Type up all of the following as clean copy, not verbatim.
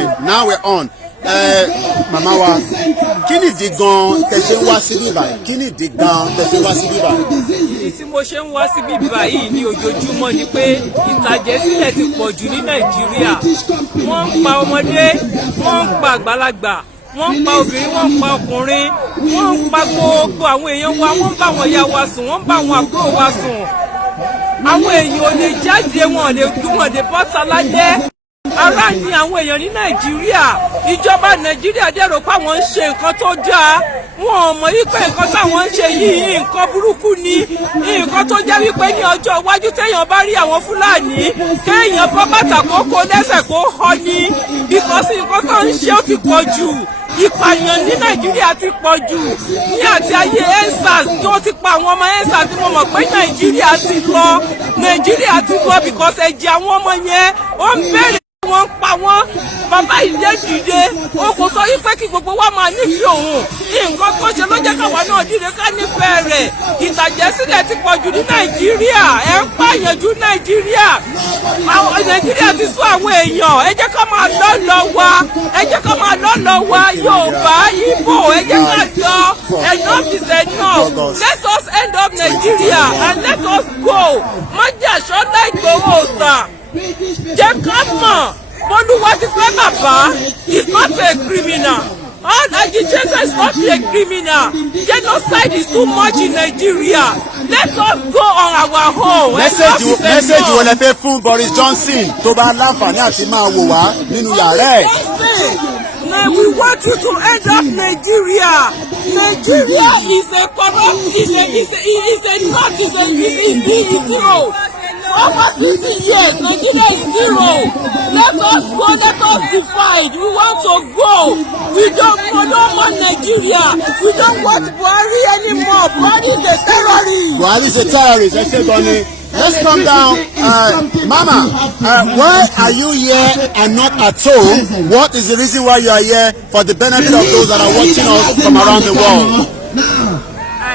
Exactly. Now we're on. Mama wa, kini di gan tẹ̀sẹ̀ wá sí bíbá? Kini di gan tẹ̀sẹ̀ wá sí bíbá? Tí mo ṣe ń wá sí bíbá yìí ní ojoojúmọ́ ni pé ìtàjẹ̀sílẹ̀ ti pọ̀ jù ní Nàìjíríà. Wọ́n ń pa ọmọdé, wọ́n ń pa àgbàlagbà, wọ́n ń pa obìnrin, wọ́n ń pa ọkùnrin, wọ́n ń pa gbogbo àwọn èèyàn wa, wọ́n ń bá àwọn ìyá wa sùn, wọ́n ń bá àwọn àbúrò wa sùn. Àwọn èèyàn ò lè jáde, wọn ò lè bọ́ta lálẹ́. Ara ni àwọn èèyàn ní Nàìjíríà. Ìjọba Nàìjíríà dẹ̀rọ pé àwọn ń ṣe nǹkan tó dáa. Wọn ò mọ̀ wípé nǹkan táwọn ń ṣe yìí nǹkan burúkú ni. Nǹkan tó jẹ́ wípé ní ọjọ́ iwájú téèyàn bá rí àwọn Fúlàní kéèyàn bọ́ bàtà kókó lẹ́sẹ̀ kó họ ni. Bíkọ́sí nǹkan tó ń ṣe ó ti pọ̀ jù. Ìpànìyàn ní Nàìjíríà ti pọ̀ jù. Ní àti ayé EndSARS tó ti pa àwọn ọmọ EndSARS tí mo mọ̀ pé Nàìjíríà ti lọ. Nàìjíríà ti lọ bíkọ́sí ẹ̀jẹ̀ àwọn ọmọ yẹn ó ń bẹ̀rẹ̀ wọ́n pa wọ́n. Bàbá ìdè dìde ó kò sọ wípé kí gbogbo wa máa nífẹ̀ẹ́ òun. Nǹkan tó ṣe ló jẹ́ káwa náà dìde ká nífẹ̀ẹ́ rẹ̀. Ìtàjẹ̀sílẹ̀ ti pọ̀ jù ní Nàìjíríà. Ẹ ń pààyàn jù Nàìjíríà. Nàìjíríà ti sún àwọn èèyàn. Ẹ jẹ́ ká máa lọ́lọ́ wa. Ẹ jẹ́ ká máa lọ́lọ́ wa. Yorùbá, Igbo, ẹ jẹ́ ká jọ. Enough is enough. Let us end up Nigeria and let us go. Má jẹ́ àṣọ́lá Ìgbòho ọ̀sà. Jẹ́ ká mọ̀. Bọ́lúwa ti fẹ́ bàbá is not a criminal. All agitation is not a criminal. Genocide is too much in Nigeria. Let us go on our own. Message wo lẹ fẹ́ fún Boris Johnson tó bá láǹfààní àti máa wò wá nínú yàrá ẹ̀? We want you to end up Nigeria. Nigeria is a corrupt, is zero. Over 50 years, Nigeria is zero. Let us go, let us divide. We want to go. We don't want Nigeria. We don't want Buhari anymore. Buhari is a terrorist. Buhari is a terrorist. I say, Bonnie. Let's come down. Mama, why are you here and not at home? What is the reason why you are here? For the benefit of those that are watching us from around the world.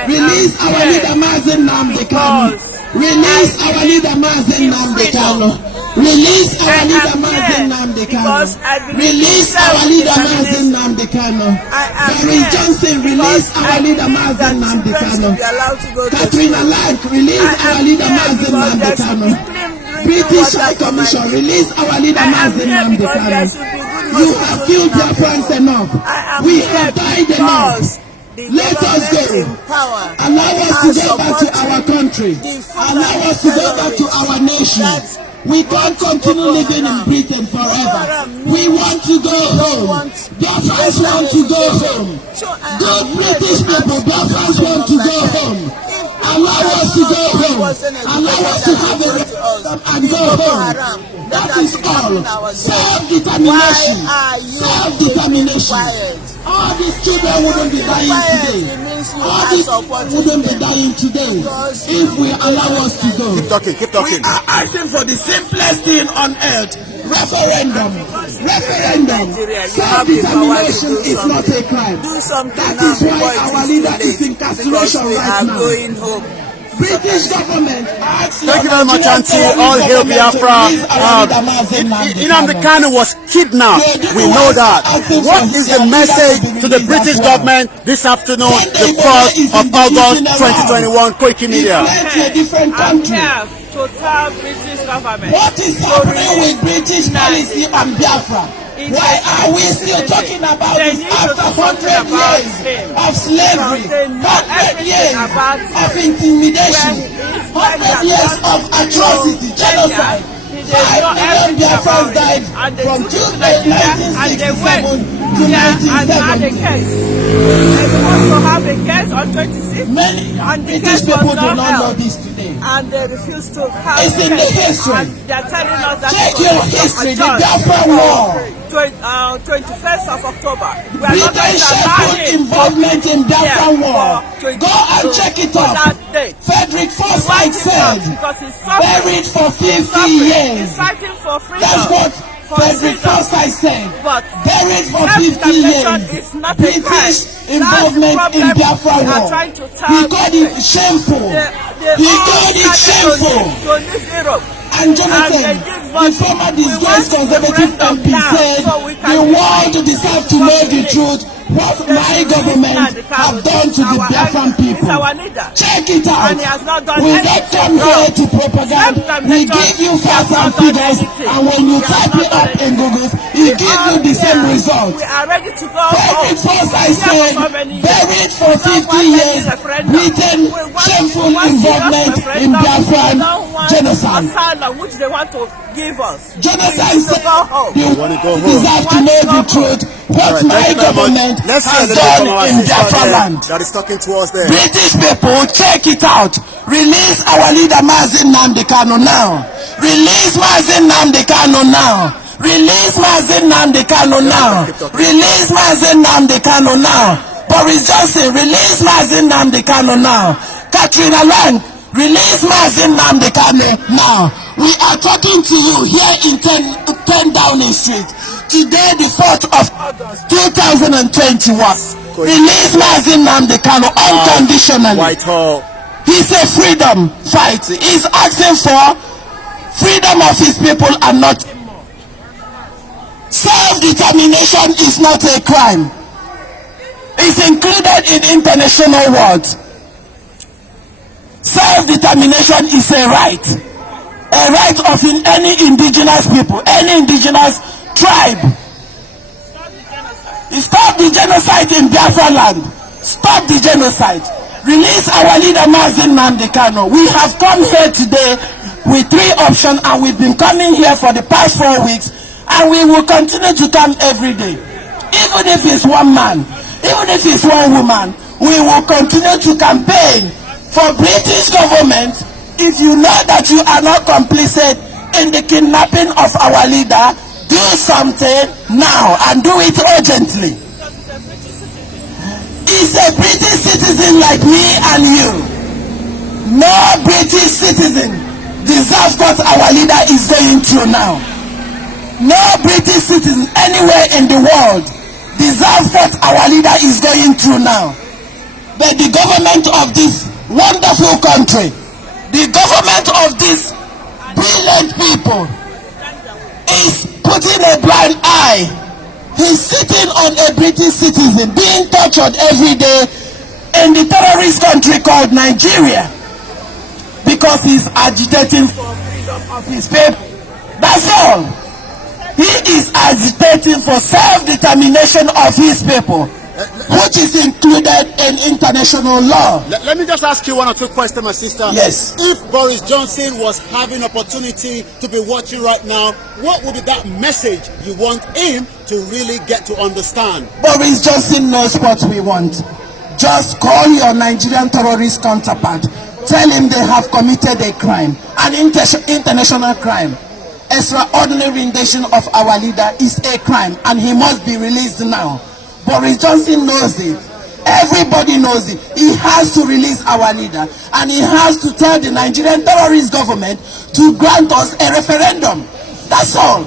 Release our leader Mazi Nnamdi Kanu. Release our leader Mazi Nnamdi Kanu. Release our leader Mazi Nnamdi Kanu. Release our leader Mazi Nnamdi Kanu. Boris Johnson, release our leader Mazi Nnamdi Kanu. Katrina Lang, release our leader Mazi Nnamdi Kanu. British High Commission, release our leader Mazi Nnamdi Kanu. You have killed your friends enough. We have died enough. Let us go. Allow us to go back to our country. Allow us to go back to our nation. We can't continue living in Britain forever. We want to go home. Biafrans want to go home. Good British people, Biafrans want to go home. Allow us to go home. Allow us to have a referendum and go home. That is all. Self-determination. Self-determination. All these children wouldn't be dying today. All these wouldn't be dying today if we allow us to go. Keep talking, keep talking. We are asking for the simplest thing on earth. Referendum. Referendum. Self-determination is not a crime. That is why our leader is incarceration right now. British government. Thank you very much, Auntie. All hail Biafra. Nnamdi Kanu was kidnapped. We know that. What is the message to the British government this afternoon, the 4th of August 2021? Koiki Media. Different country. Total British government. What is happening with British policy on Biafra? Why are we still talking about this after 100 years of slavery, 100 years of intimidation, 100 years of atrocity, genocide? 5 million Biafrans died from 1967 to 1970. They're supposed to have a case on 26th. Many British people do not know this today. And they refuse to have it's in the history. And they're telling us that check your history, the Biafra War. 21st of October. We are Britain put involvement in Biafra War. Go and check it up. Frederick Forsyth said, buried for 50 years. He's fighting for freedom. That's what Frederick Forsyth said. Buried for 50 years. British involvement in Biafra War. He called it shameful. He called it shameful. And Jonathan, the former disgraced Conservative MP, said he have to know the truth. What my government have done to the Biafran people. Check it out. We don't come here to propaganda. We give you facts and figures, and when you type it up in Google, it gives you the same result. We are ready to go. Very first I said, buried for 50 years, written shameful involvement in Biafran genocide. Which they want to give us. Genocide said you deserve to know the truth. What my government has done in Biafra land. That is talking to us there. British people, check it out. Release our leader Mazi Nnamdi Kanu now. Release Mazi Nnamdi Kanu now. Release Mazi Nnamdi Kanu now. Release Mazi Nnamdi Kanu now. Boris Johnson, release Mazi Nnamdi Kanu now. Katrina Lang, release Mazi Nnamdi Kanu now. We are talking to you here in 10 Downing Street. Today, the 4th of August, 2021. Release Mazi Nnamdi Kanu unconditionally. Whitehall. He's a freedom fight. He's asking for freedom of his people and not more. Self-determination is not a crime. It's included in international words. Self-determination is a right. A right of any indigenous people, any indigenous tribe. Stop the genocide in Biafra land. Stop the genocide. Release our leader Mazi Nnamdi Kanu. We have come here today with 3 options, and we've been coming here for the past 4 weeks, and we will continue to come every day. Even if it's one man, even if it's one woman, we will continue to campaign for British government. If you know that you are not complicit in the kidnapping of our leader, do something now and do it urgently. He's a British citizen like me and you. No British citizen deserves what our leader is going through now. No British citizen anywhere in the world deserves what our leader is going through now. But the government of this wonderful country, the government of these brilliant people, is putting a blind eye. He's sitting on a British citizen being tortured every day in the terrorist country called Nigeria because he's agitating for freedom of his people. That's all. He is agitating for self-determination of his people, which is included in international law. Let me just ask you 1 or 2 questions, my sister. Yes. If Boris Johnson was having opportunity to be watching right now, what would be that message you want him to really get to understand? Boris Johnson knows what we want. Just call your Nigerian terrorist counterpart. Tell him they have committed a crime, an international crime. Extraordinary rendition of our leader is a crime, and he must be released now. Boris Johnson knows it. Everybody knows it. He has to release our leader, and he has to tell the Nigerian terrorist government to grant us a referendum. That's all.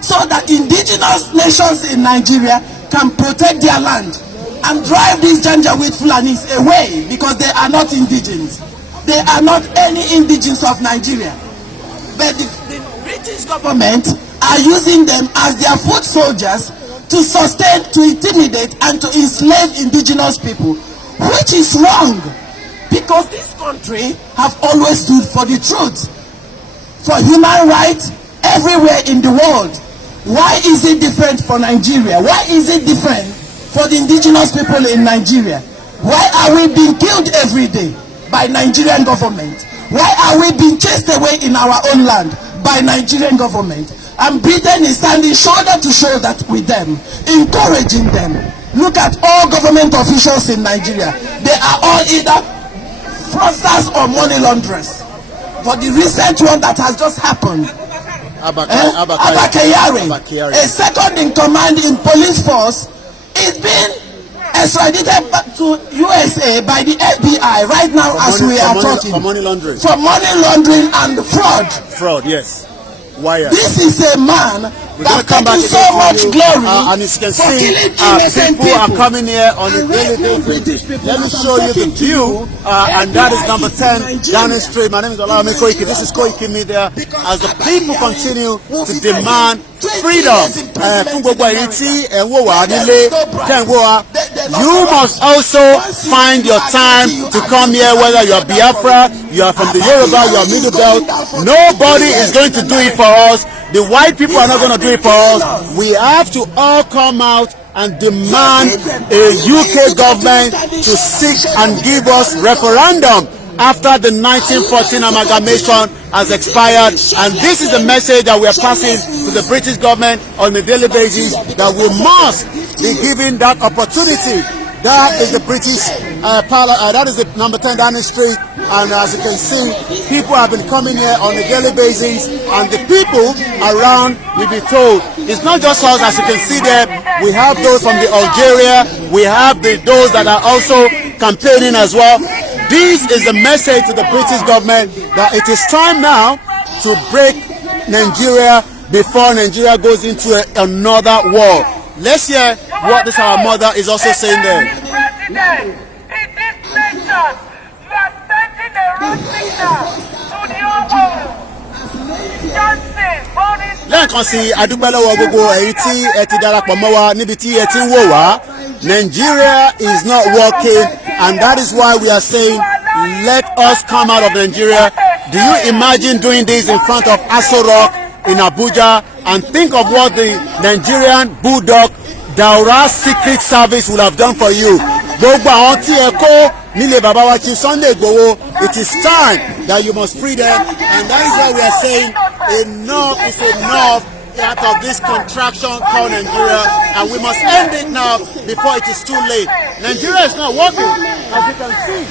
So that indigenous nations in Nigeria can protect their land and drive these Janjaweed Fulanis away, because they are not indigenous. They are not any indigenous of Nigeria. But the British government are using them as their foot soldiers to sustain, to intimidate, and to enslave indigenous people, which is wrong, because this country have always stood for the truth, for human rights everywhere in the world. Why is it different for Nigeria? Why is it different for the indigenous people in Nigeria? Why are we being killed every day by Nigerian government? Why are we being chased away in our own land by Nigerian government? And Britain is standing shoulder to shoulder with them, encouraging them. Look at all government officials in Nigeria. They are all either fraudsters or money launderers. For the recent one that has just happened, Abakayari, a second in command in police force, is being extradited back to USA by the FBI right now as we are talking. For money laundering. For money laundering and fraud. Fraud, yes. wire. This is a man that got so much glory and as you can for see, killing innocent people are coming here on a daily basis. Let me show you the view, and that is number 10 Downing Street. My name is Olawumi Koiki. This is Koiki Media. As the people continue to demand freedom, you must also find your time to come here, whether you are Biafra, you are from the Yoruba, you are Middle Belt. Nobody is going to do it for us. The white people are not going to do it for us. We have to all come out and demand a UK government to seek and give us referendum after the 1914 amalgamation has expired. And this is the message that we are passing to the British government on a daily basis, that we must be given that opportunity. That is the British that is the number 10 Downing Street, and as you can see, people have been coming here on a daily basis, and the people around will be told it's not just us. As you can see there, we have those from the Algeria, we have those that are also campaigning as well. This is the message to the British government that it is time now to break Nigeria before Nigeria goes into another war. Let's hear what this our mother is also saying there. In this nation, you are sending a wrong signal to the whole world. Lẹ́ẹ̀kan sí adúpẹ́ lọ́wọ́ gbogbo ẹ̀yin tí ẹ ti darapọ̀ mọ́ wa níbi tí ẹ ti ń wò wá. Nigeria is not working, and that is why we are saying let us come out of Nigeria. Do you imagine doing this in front of Aso Rock in Abuja, and think of what the Nigerian bulldog Daura Secret Service would have done for you? Gbogbo àwọn tí ẹ kó nílé bàbá wa Chief Sunday Igboho, it is time that you must free them, and that is why we are saying enough is enough out of this contraction called Nigeria, and we must end it now before it is too late. Nigeria is not working, as you can see.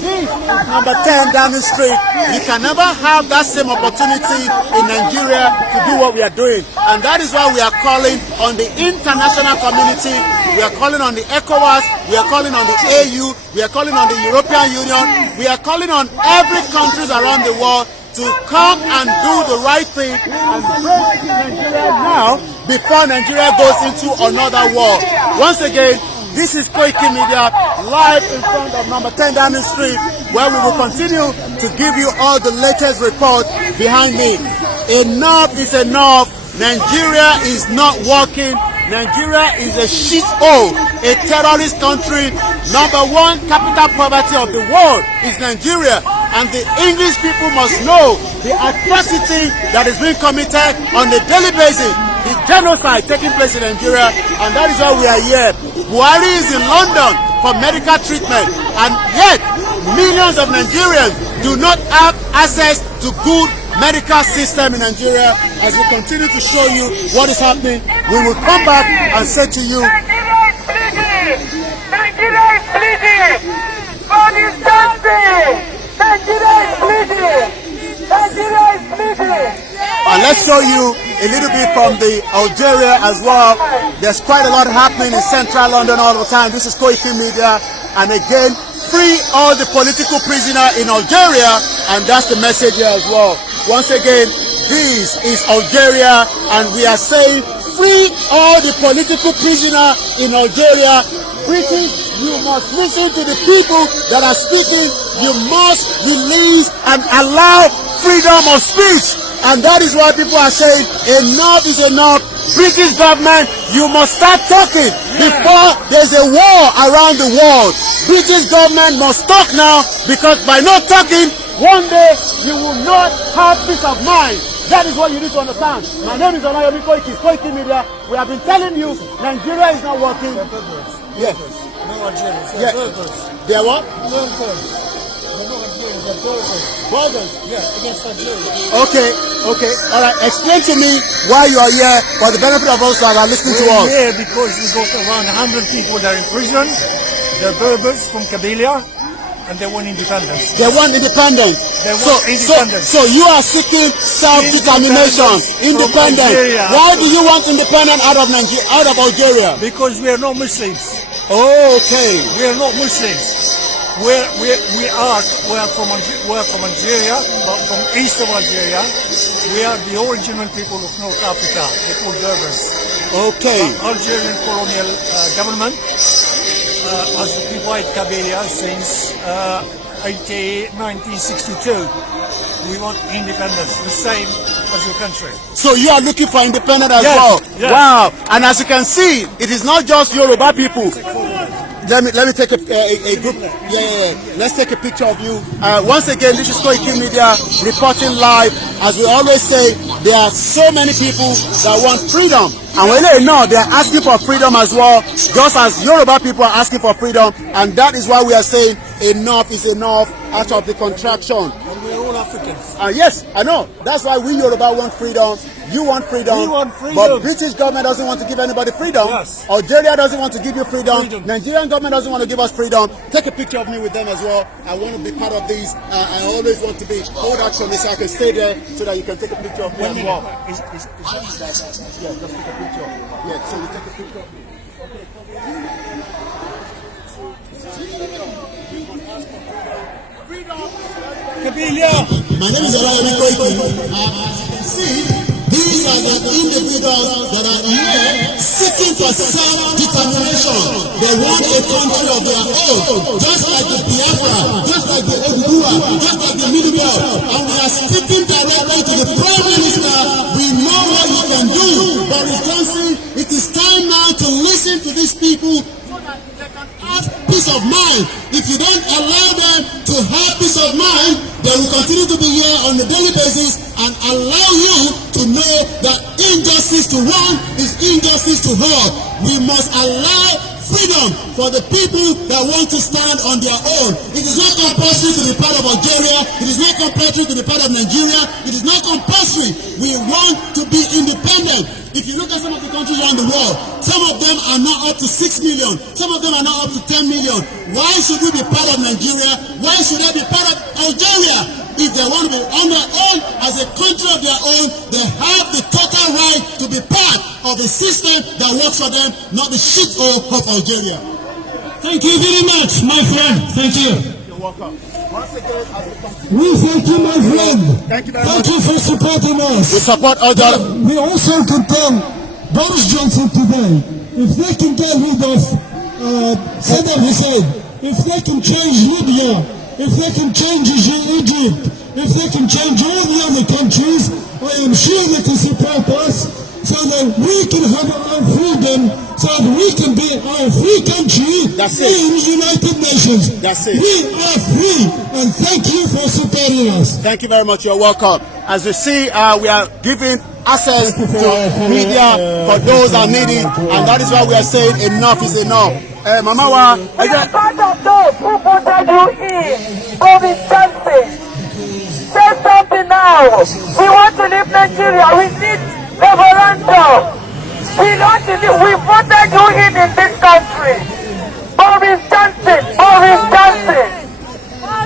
This is number 10 Downing Street. You can never have that same opportunity in Nigeria to do what we are doing, and that is why we are calling on the international community. We are calling on the ECOWAS, we are calling on the AU, we are calling on the European Union, we are calling on every country around the world to come and do the right thing and break Nigeria now before Nigeria goes into another war. Once again, this is Koiki Media, live in front of number 10 Downing Street, where we will continue to give you all the latest reports behind me. Enough is enough. Nigeria is not working. Nigeria is a shithole, a terrorist country. Number one capital poverty of the world is Nigeria, and the English people must know the atrocity that is being committed on a daily basis, the genocide taking place in Nigeria, and that is why we are here. Buhari is in London for medical treatment, and yet millions of Nigerians do not have access to good medical system in Nigeria. As we continue to show you what is happening, we will come back and say to you, Nigeria is bleeding! Nigeria is bleeding! God is dancing! Nigeria is bleeding! Nigeria is bleeding! and let's show you a little bit from the Algeria as well. There's quite a lot happening in central London all the time. This is Koiki Media, and again, free all the political prisoners in Algeria, and that's the message here as well. Once again, this is Algeria, and we are saying free all the political prisoners in Algeria. British, you must listen to the people that are speaking. You must release and allow freedom of speech, and that is why people are saying enough is enough. British government, you must start talking before there's a war around the world. British government must talk now, because by not talking, one day you will not have peace of mind. That is what you need to understand. My name is Olawumi Koiki, Koiki Media. We have been telling you Nigeria is not working. Yes. No Algerians. Yeah. They are what? No Algerians. They're not Algerians. They're Belgians. Belgians. Yeah, against Algeria. Okay. All right. Explain to me why you are here, for the benefit of us that are listening to us. We're here because we got around 100 people that are in prison. They're Berbers from Kabylia, and they want independence. They want independence. They want independence. So you are seeking self-determination, independence. Why do you want independence out of Nigeria, out of Algeria? Because we are not Muslims. Oh, okay. We are not Muslims. we're from Algeria, but from east of Algeria. We are the original people of North Africa. They're called Berbers. Okay. Algerian colonial government has occupied Kabylia since 1962. We want independence, the same as your country. So you are looking for independence as Yes, well? yes. Wow. And as you can see, it is not just Yoruba people. Let me take a group. Yeah. Let's take a picture of you. Once again, this is Koiki Media reporting live. As we always say, there are so many people that want freedom. And when they know, they are asking for freedom as well, just as Yoruba people are asking for freedom. And that is why we are saying enough is enough out of the contraction. And we're all Africans. Yes, I know. That's why we Yoruba want freedom. You want freedom. We want freedom. But British government doesn't want to give anybody freedom. Yes. Algeria doesn't want to give you freedom. Nigerian government doesn't want to give us freedom. Take a picture of me with them as well. I want to be part of this. I always want to be. Hold out for me so I can stay there so that you can take a picture of me as well. Yeah, just take a picture. Yeah, so you take a picture of me. Kabylia. My name is RadioBiafraTv. See, these are the individuals that are here seeking for self-determination. They want a country of their own, just like the Biafra, just like the Igwebuike, just like the Ipob. And we are speaking directly to the Prime Minister. We know what you can do. Boris Johnson, it is time now to listen to these people so that they can have peace of mind. If you don't allow them to have peace of mind, they will continue to be here on a daily basis and allow you to know that injustice to one is injustice to all. We must allow freedom for the people that want to stand on their own. It is not compulsory to be part of Algeria. It is not compulsory to be part of Nigeria. It is not compulsory. We want to be independent. If you look at some of the countries around the world, some of them are not up to 6 million. Some of them are not up to 10 million. Why should we be part of Nigeria? Why should they be part of Algeria? If they want to be on their own, as a country of their own, they have the total right to be part of a system that works for them, not the shithole of Algeria. Thank you very much, my friend. Thank you. You're welcome. Once again, we thank you, my friend. Thank you very much. Thank you for supporting us. We support all the. We also can tell Boris Johnson today, if they can get rid of Saddam Hussein, if they can change Libya, if they can change Egypt, if they can change all the other countries, I am sure they can support us so that we can have our own freedom, so that we can be our free country in the United Nations. That's it. We are free, and thank you for supporting us. Thank you very much. You're welcome. As you see, we are giving access to media for those that need it, and that is why we are saying enough is enough. Mama wa. We are part of those who voted you in. Boris Johnson, say something now. We want to leave Nigeria. We need referendum. We voted you in this country. Boris Johnson,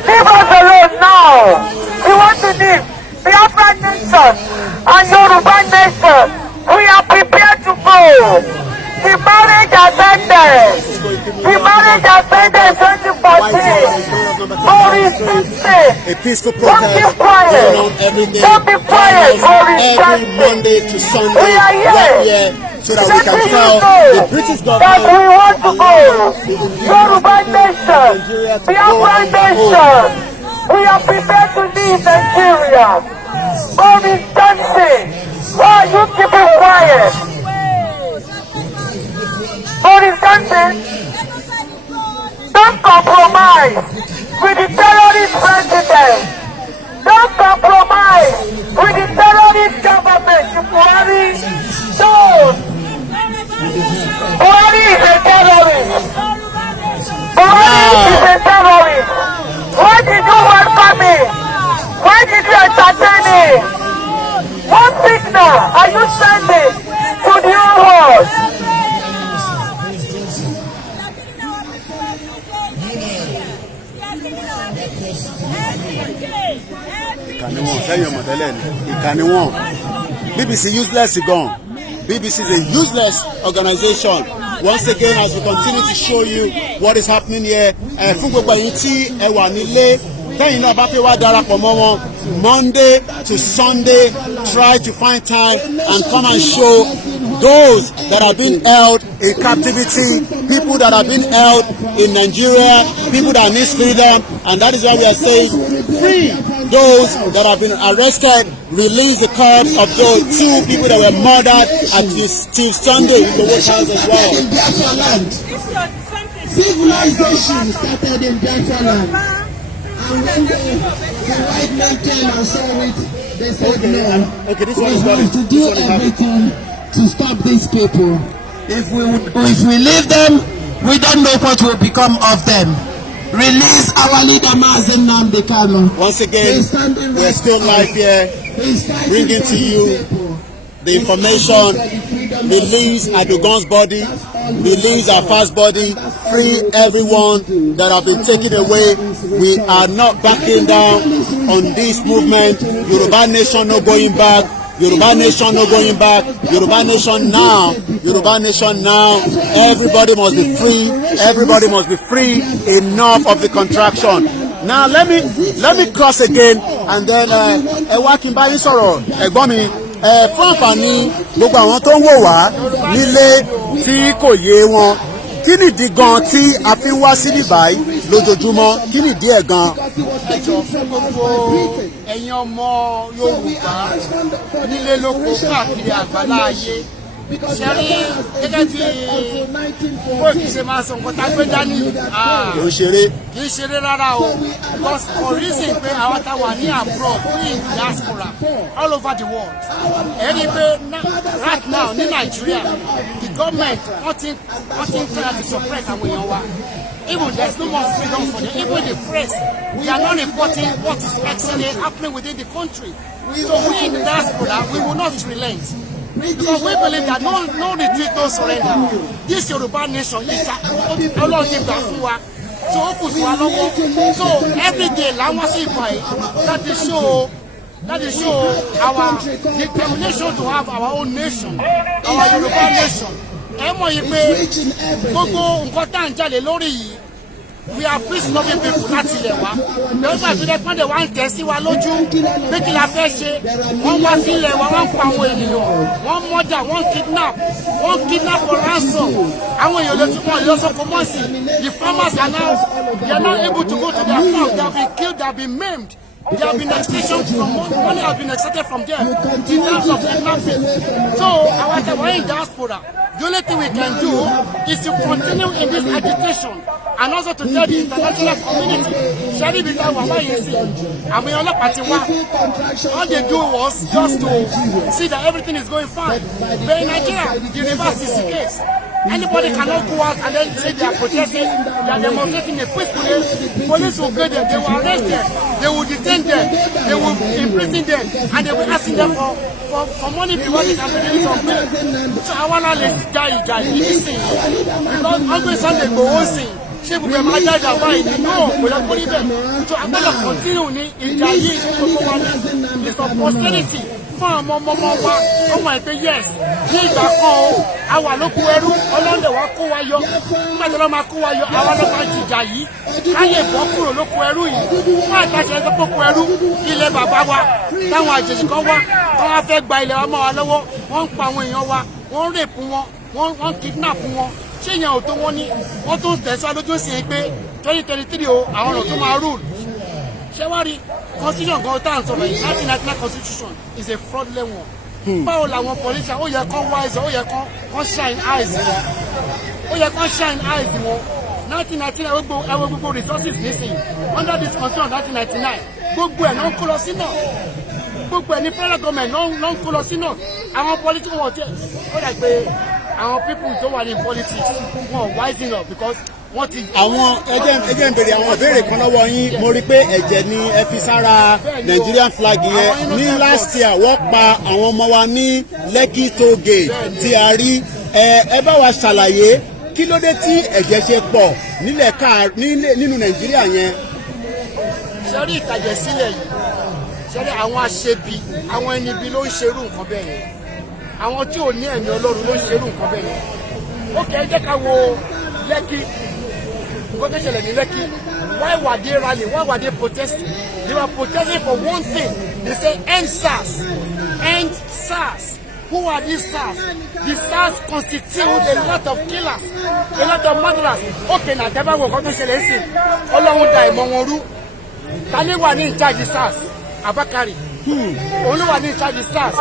leave us alone now. We want to leave Biafra nation and Yoruba nation. We are prepared to go. The marriage has ended. The marriage has ended in 2014. Boris Johnson, A peaceful don't protest be quiet. going on every day. Don't be quiet, Boris Every Johnson. Monday to Sunday, We are here. right here, so that we can Letting tell you know the British that government we want to go. Yoruba nation, Nigeria to go Biafra on their own. nation. We are prepared to leave Nigeria. Boris Johnson, why are you keeping quiet? Boris Johnson, don't compromise with the terrorist president. Don't compromise with the terrorist government. Buhari, don't. Buhari is a terrorist. Buhari is a terrorist. Why did you welcome him? Why did you entertain him? What signal are you sending to the whole world? BBC useless gone. BBC is a useless organization. once again as we continue to show you what is happening here. Fún gbogbo ẹ̀yin tí ẹ wà nílé, tẹ́yìn náà bá fẹ́ wá darapọ̀ mọ́ wọn, Monday to Sunday, try to find time and come and show those that are being held in captivity, people that are being held in Nigeria, people that need freedom, and that is why we are saying free those that have been arrested, release the corpse of those 2 people that were murdered at this Sunday in the White House as well. In Biafra land, civilization started in Biafra land, and when the white men came and saw it, they said no. Okay, this one is going to do everything to stop these people. If we leave them, we don't know what will become of them. Release our leader Mazi Nnamdi Kanu. Once again, we're still live here, bringing to you the information. Release Adugon's body, release our fast body, free everyone that have been taken away. We are not backing down on this movement. Yoruba Nation no going back. Yoruba Nation no going back. Yoruba Nation now. Yoruba Nation now. Everybody must be free. Everybody must be free. Enough of the contraction. Now let me cross again and then wá kí n bá yín sọ̀rọ̀ ẹ̀gbọ́n mi fún àǹfààní gbogbo àwọn tó ń wò wá nílé tí kò yé wọn. Kí nìdí gan tí a fi ń wá síbí báyìí lójoojúmọ́? Kí nìdí ẹ̀ gan? Ẹjọ́ fún gbogbo ẹ̀yin ọmọ Yorùbá nílé lóko káàkiri àgbálá ayé. Ṣé rí gẹ́gẹ́ bí bóyá ṣe máa sọ nǹkan tá a gbé dání? Kì í ṣeré. Kì í ṣeré rárá o. Because for reason pé àwọn tá a wà ní abroad, we in diaspora all over the world. Ẹni pé right now ní Nigeria, the government wọ́n ti ń try to suppress àwọn èèyàn wa. Even there's no more freedom for them. Even the press, they are not reporting what is actually happening within the country. So we in the diaspora, we will not relent. Because we believe that no retreat, no surrender. This Yoruba nation is Ọlọ́run ti gbà fún wa. So ó kù sí wa lọ́wọ́. So every day làwọn sì bá yìí that is show our determination to have our own nation, our Yoruba nation. Ẹ mọ̀ yìí pé gbogbo nǹkan tá à ń jalè lórí yìí, we are peace loving people láti ilẹ̀ wa. Lọ́sọ̀ àtúndẹ̀ pọ́ndẹ̀ wá ń tẹ̀ sí wa lójú pé kí la fẹ́ ṣe. Wọ́n wá sí ilẹ̀ wa, wọ́n ń pa àwọn ènìyàn, wọ́n mọ́jà, wọ́n kidnap for ransom. Àwọn èèyàn lè túbọ̀ lọ́sọ̀kọ̀ mọ́ sí. The farmers are now able to go to their farm. They have been killed, they have been maimed. They have been extorted from money has been extorted from them in terms of kidnapping. So our in diaspora, the only thing we can do is to continue in this agitation and also to tell the international community, Shari Bita Wama Yesi, and we all party all they do was just to see that everything is going fine. But in Nigeria, the reverse is the case. Anybody cannot go out and then say they are protesting, they are demonstrating a peacefully. Police will get them, they will arrest them, they will detain them, they will imprison them, and they will ask them for money because they can be some bail. So I want to let guy listen. Because always Sunday go on sing. Ṣé gbogbo ẹ̀ máa já ìjà báyìí ní náà kò yẹ kó rí bẹ́ẹ̀. So a gbọ́dọ̀ continue ní ìjà yìí gbogbo wa ní is for posterity fún àwọn ọmọ wa ọmọ ẹ̀ pé yes ní ìgbà kan o a wà lóko ẹrú ọlọ́dẹ̀ wa kó wa yọ nígbà tí wọ́n máa kó wa yọ àwa ló máa jìjà yìí káyè bọ́ kúrò lóko ẹrú yìí fún àtàṣe ẹgbẹ́ kókó ẹrú ilẹ̀ bàbá wa táwọn àjèjì kan wá wọ́n wá fẹ́ gba ilẹ̀ wa mọ́ wa lọ́wọ́ wọ́n ń pa àwọn èèyàn wa wọ́n ń rèpù wọn wọ́n kidnap wọn. Ṣé ìyẹn ò tó wọ́n ní wọ́n tó ń tẹ̀síwájú lójú sí pé 2023 o àwọn ọ̀nà tó máa rule. Ṣé wá rí constitution gan tá à ń sọ̀rọ̀ yìí 1999 constitution is a fraudulent one. Báwo làwọn politicians ó yẹ kán wise ó yẹ kán shine eyes wọn ó yẹ kán shine eyes wọn 1999 gbogbo resources nísìnyí under this constitution 1999 gbogbo ẹ̀ náà ń kó lọ sí náà gbogbo ẹ̀ ní federal government náà ń kó lọ sí náà àwọn politicians wọ́n jẹ́ ó dà pé àwọn people tó wà ní politics wọn wise enough because wọ́n ti. àwọn ẹjẹ́ ń bèrè àwọn ìbéèrè kan lọ́wọ́ yín mo rí pé ẹ̀jẹ̀ ni ẹ fi sára Nigerian flag yẹn ní last year wọ́n pa àwọn ọmọ wa ní Lekki toll gate tí a rí ẹ bá wa ṣàlàyé kí ló dé tí ẹ̀jẹ̀ ṣe pọ̀ nínú Nàìjíríà yẹn. ṣé rí ìtàjẹ̀ sílẹ̀ yìí ṣé rí àwọn aṣebi àwọn ẹni ibi ló ń ṣerú nǹkan bẹ́ẹ̀ yẹn àwọn tí ò ní ẹ̀mí Ọlọ́run ló ń ṣerú nǹkan bẹ́ẹ̀ yẹn Okay, they can go Lekki. Why were they rallying? Why were they protesting? They were protesting for one thing. They say end SARS. End SARS. Who are these SARS? The SARS constitute a lot of killers, a lot of murderers. Okay, now never will come to say Ọlọ́run dá ìmọ̀ wọn rú. Tani wà ní in charge SARS? Abakari. Olú wà ní in charge SARS.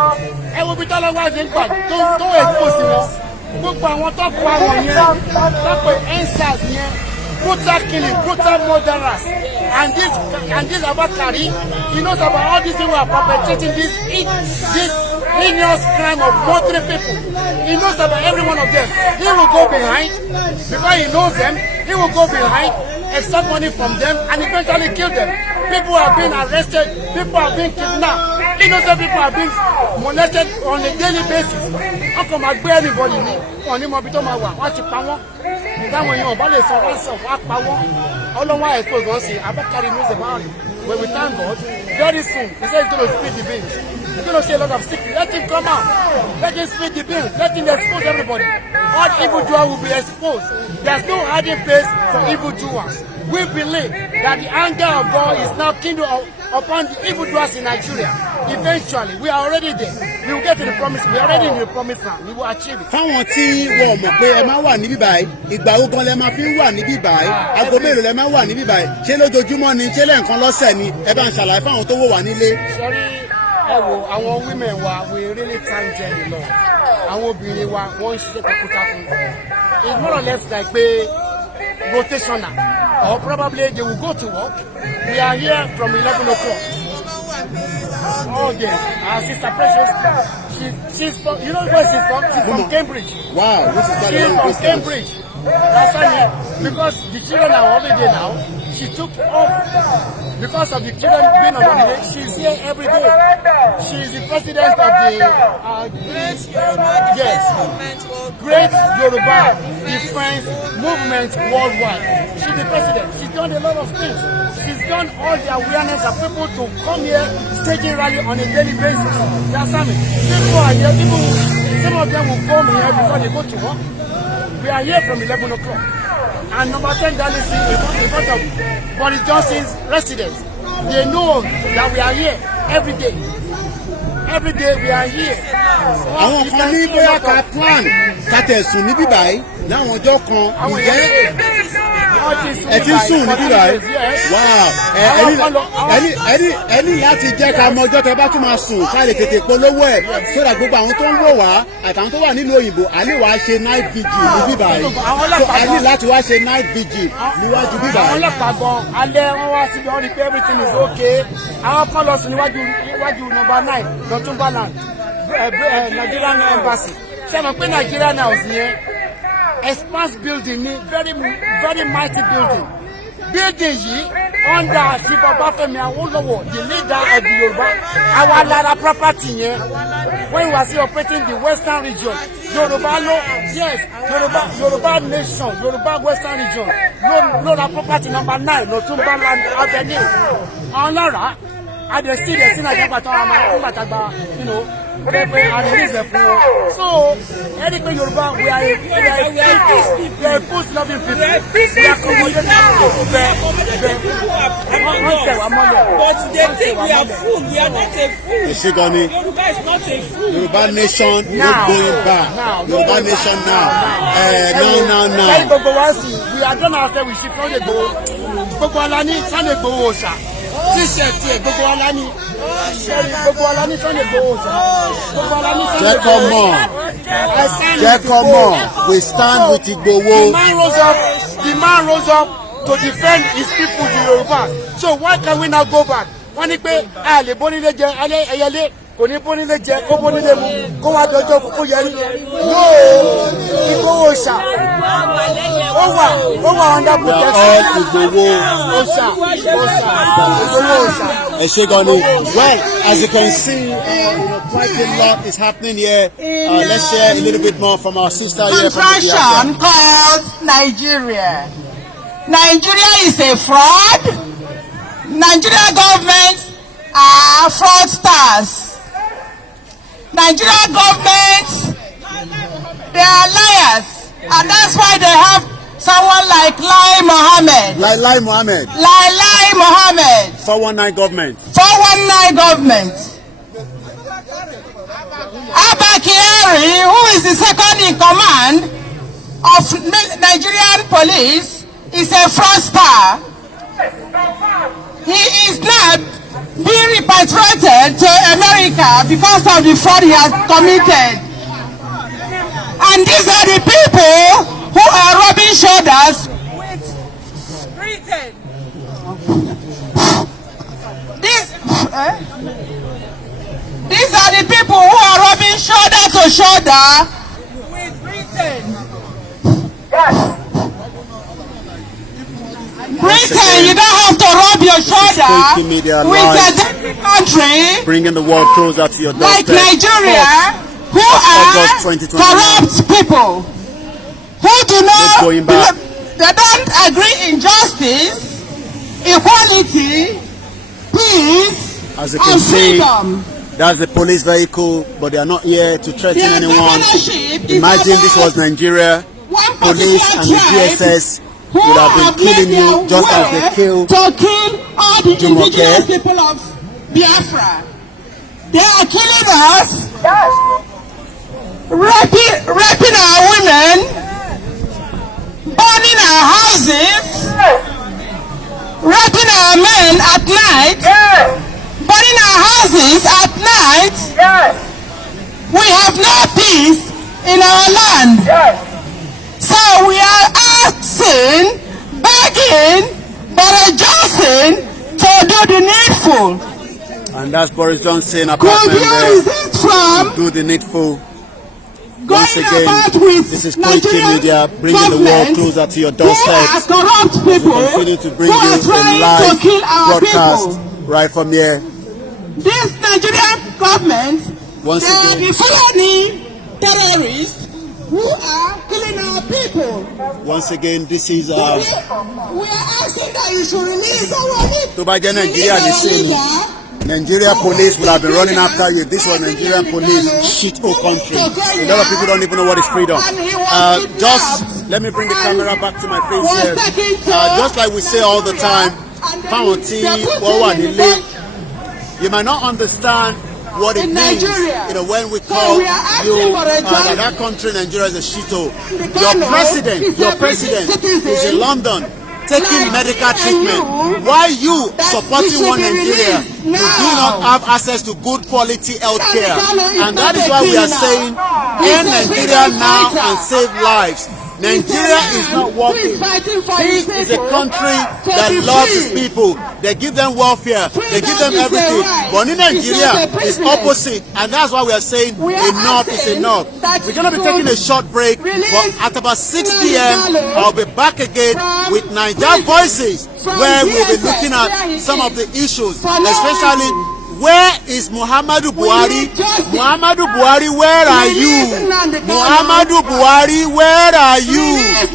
Ẹ wo bí tọ́lọ́wọ́ ṣe ń gbà tó expose wọn. Gbogbo àwọn tó kọ àwọn yẹn tó pe end SARS yẹn. Brutal killing, brutal murderers, and this Abakari, he knows about all these people who are perpetrating this heinous crime of murdering people. He knows about every one of them. He will go behind, because he knows them, he will go behind, extract money from them, and eventually kill them. People are being arrested, people are being kidnapped, innocent people are being molested on a daily basis. How come I bear anybody on him or watch it power? That when you're about to ransom, what power? All of why I suppose God say Abakari knows about it. When we thank God, very soon he says he's going to split the bills. He's going to say a lot of secrets. Let him come out. Let him split the bills. Let him expose everybody. All evildoers will be exposed. There's no hiding place for evildoers. We believe that the anger of God is now kindled upon the evildoers in Nigeria. Eventually, we are already there. We will get to the promise. We are already in the promised land. We will achieve it. Fáwọn tí wọ́n mọ̀ pé ẹ máa wà níbí báyìí, ìgbà wo gan lẹ máa fi ń wà níbí báyìí, aago mélòó lẹ máa wà níbí báyìí, ṣé lójoojúmọ́ ni, ṣé lẹ́ẹ̀kan lọ́sẹ̀ ni, ẹ bá ń ṣàlàyé fáwọn tó wò wá nílé. Sọ́rí ẹ wo àwọn women wa we really thank them a lot. Àwọn obìnrin wa wọ́n ń ṣiṣẹ́ takuntakun. It's more or less like pé rotational, or probably they will go to work. We are here from 11 o'clock. All day. Our sister Precious, she's from, you know where she's from? She's from Cambridge. Wow, this is very She's from Cambridge. That's why, because the children are on holiday now, she took off. Because of the children being on holiday, she's here every day. She's the president of the Great Yoruba Defense Movement Worldwide. She's the president. She's done a lot of things. She's done all the awareness of people to come here, staging rally on a daily basis. That's what I mean. People are here. Some of them will come here before they go to work. We are here from 11 o'clock. And number 10 Dynasty in front of Boris Johnson's residence. They know that we are here every day. Every day we are here. Àwọn kan ní bóyá ká plan ká tẹ̀sùn níbí báyìí láwọn ọjọ́ kan ǹjẹ́ ẹ ti sùn níbí báyìí. Wow, ẹ ní láti jẹ́ ká mọ ọjọ́ tẹ bá tún máa sùn ká lè tètè polówó ẹ̀ sódà gbogbo àwọn tó ń wò wá àtàwọn tó wà nílùú òyìnbó a lè wá ṣe night vigil níbí báyìí. So a ní láti wá ṣe night vigil níwájú bíbá. Àwọn ọlọ́pàá gan alẹ́ wọn wá síbi wọn rí pé everything is okay. Àwọn kan lọ sùn níwájú number 9 London.free Nigerian embassy. Ṣé mo pé Nigerian house yẹn expanse building ni very mighty building. Building yìí under Chief Obafemi Awolowo, the leader of the Yoruba, our Lara property yẹn. When we were still operating the Western region, Yoruba nation, Yoruba Western region, Lara property number 9, London.free Avenue. On Lara, I just see the scene I you know. So, anything Yoruba, we are peace-loving people. We are accommodating but they think we are fool. We are not a fool. Yoruba is not a fool. Yoruba nation not going back. Yoruba nation now. We are done ourselves. We should probably go. Gbogbo alani Sunday go osa. T-shirt here. Gbogbo alani. Gbogbo alani Sunday go osa. Gbogbo alani Sunday go osa. Come on. We stand with Igboho. The man rose up to defend his people, the Yoruba. So why can we now go back? Wọ́n ní pé a lè bónílé jẹ alẹ́ ẹyẹlé kò ní bónílé jẹ kó bónílé mu kó wá dọjọ́ kókó yẹrí. Yóò Igboho ṣá. Ó wà under protection. Igboho ṣá. Well, as you can see, quite a lot is happening here. Let's share a little bit more from our sister here from the Biafra called Nigeria. Nigeria is a fraud. Nigeria government are fraudsters. Nigeria government, they are liars. And that's why they have someone like Lai Mohammed. Lai Mohammed. Lai Mohammed. 419 government. 419 government. Abba Kyari, who is the second in command of Nigerian police, is a fraudster. He is not being repatriated to America because of the fraud he has committed. And these are the people who are rubbing shoulders with Britain. These are the people who are rubbing shoulder to shoulder with Britain. Yes. Britain, you don't have to rub your shoulder with a different country bringing the world closer to your doorstep. Like Nigeria, who are corrupt people, who do not, they don't agree in justice, equality, peace, as you can see. That's the police vehicle, but they are not here to threaten anyone. Imagine this was Nigeria, police and the DSS would have been killing you just as they killed to kill all the indigenous people of Biafra. They are killing us, raping our women, burning our houses, raping our men at night, burning our houses at night. We have no peace in our land. So we are asking, begging, but adjusting to do the needful. And that's Boris Johnson apartment there. Do the needful. Once again, this is Koiki Media, bringing the world closer to your doorstep. We continue to bring you a live broadcast right from here. This Nigerian government, once again, the Fulani terrorists who are killing our people. Once again, this is we are asking that you should release our people. To buy Nigeria, the same. Nigeria police would have been running after you. This was Nigerian police shithole country. A lot of people don't even know what is freedom. Just let me bring the camera back to my face here. Just like we say all the time, you might not understand what it means, you know, when we call you that country, Nigeria, is a shithole. Your president is in London taking medical treatment. Why you supporting one Nigeria? You do not have access to good quality health care. And that is why we are saying, end Nigeria now and save lives. Nigeria is not working. This is a country that loves its people. They give them welfare. They give them everything. But in Nigeria, it's opposite. And that's why we are saying enough is enough. We're going to be taking a short break. But at about 6 p.m., I'll be back again with Niger Voices, where we'll be looking at some of the issues, especially where is Muhammadu Buhari? Muhammadu Buhari, where are you? Muhammadu Buhari, where are you?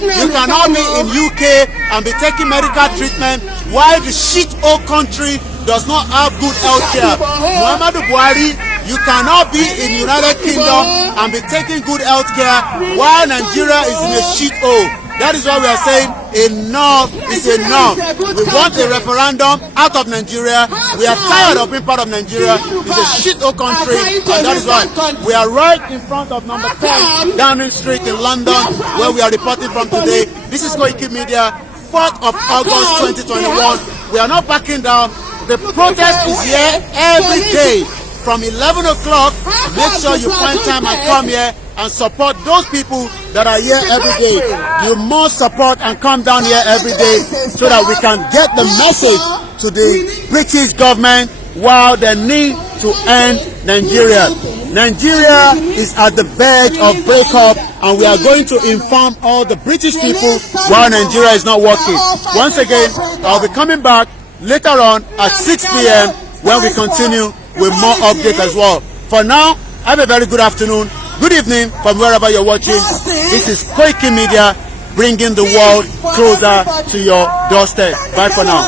You cannot be in UK and be taking medical treatment while the shithole country does not have good health care. Muhammadu Buhari, you cannot be in United Kingdom and be taking good health care while Nigeria is in a shithole. That is why we are saying enough is enough. We want a referendum out of Nigeria. We are tired of being part of Nigeria. It's a shithole country, and that is why we are right in front of number 10 Downing Street in London, where we are reporting from today. This is Koiki Media, 4th of August 2021. We are not backing down. The protest is here every day from 11 o'clock. Make sure you find time and come here and support those people that are here every day. You must support and come down here every day so that we can get the message to the British government while they need to end Nigeria. Nigeria is at the verge of breakup, and we are going to inform all the British people while Nigeria is not working. Once again, I'll be coming back later on at 6 p.m. when we continue with more updates as well. For now, have a very good afternoon. Good evening from wherever you're watching. This is Koiki Media, bringing the world closer to your doorstep. Bye for now.